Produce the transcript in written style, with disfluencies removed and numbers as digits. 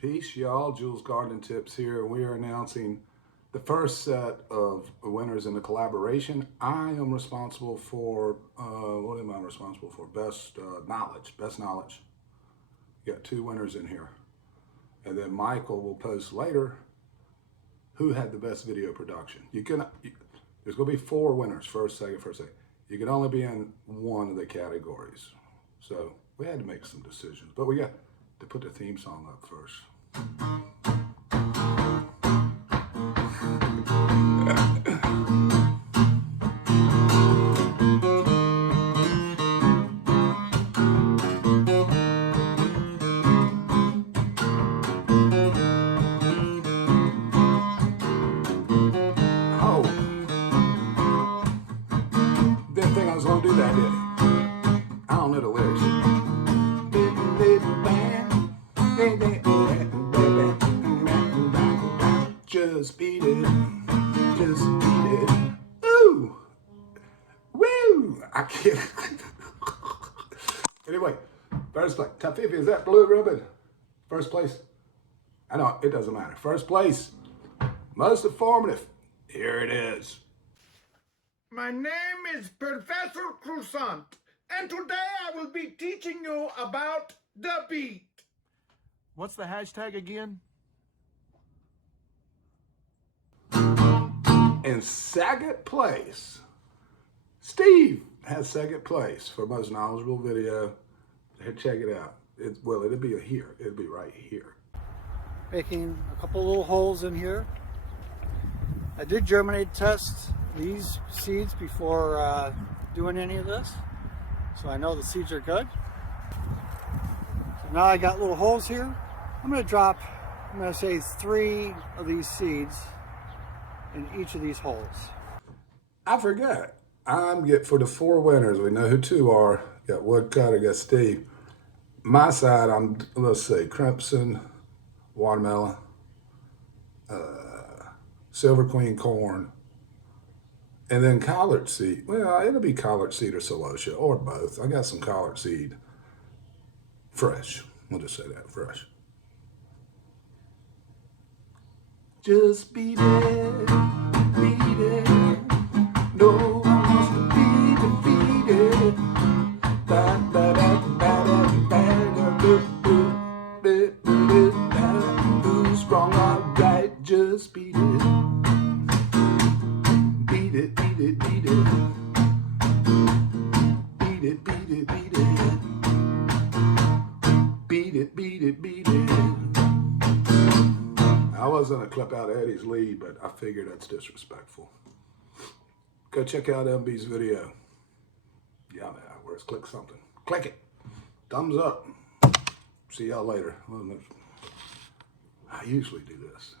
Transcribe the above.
Peace, y'all. Jules Gardening Tips here. We are announcing the first set of winners in the collaboration. I am responsible for, what am I responsible for? Best knowledge. You got 2 winners in here. And then Michael will post later who had the best video production. There's going to be 4 winners, first, second. You can only be in one of the categories. So we had to make some decisions, but we got to put the theme song up first. Oh, didn't think I was gonna do that, did I? I don't know the lyrics. Just beat it, just beat it. Ooh, woo! I can't. Anyway, first place. Top 50 is that blue ribbon. First place. I know it doesn't matter. First place, most informative. Here it is. My name is Professor Croissant, and today I will be teaching you about the beet. What's the hashtag again? In second place, Steve has second place for most knowledgeable video. Here, check it out. It'll be here. It'll be right here. Making a couple little holes in here. I did germinate test these seeds before doing any of this, so I know the seeds are good. So now I got little holes here. I'm going to say 3 of these seeds in each of these holes. I forgot. For the 4 winners. We know who 2 are. Got Woodcut, I got Steve. My side, let's say Crimson, Watermelon, Silver Queen Corn, and then Collard Seed. Well, it'll be Collard Seed or Celosia, or both. I got some Collard Seed fresh. We'll just say that, fresh. Just beat it, beat it. No one wants to be defeated. Who's wrong or right? Just beat it. Beat it, beat it, beat it. Beat it, beat it, beat it. Beat it, beat it, beat it. I was gonna clip out Eddie's lead, but I figured that's disrespectful. Go check out MB's video. Yeah, man, where's click something? Click it. Thumbs up. See y'all later. I usually do this.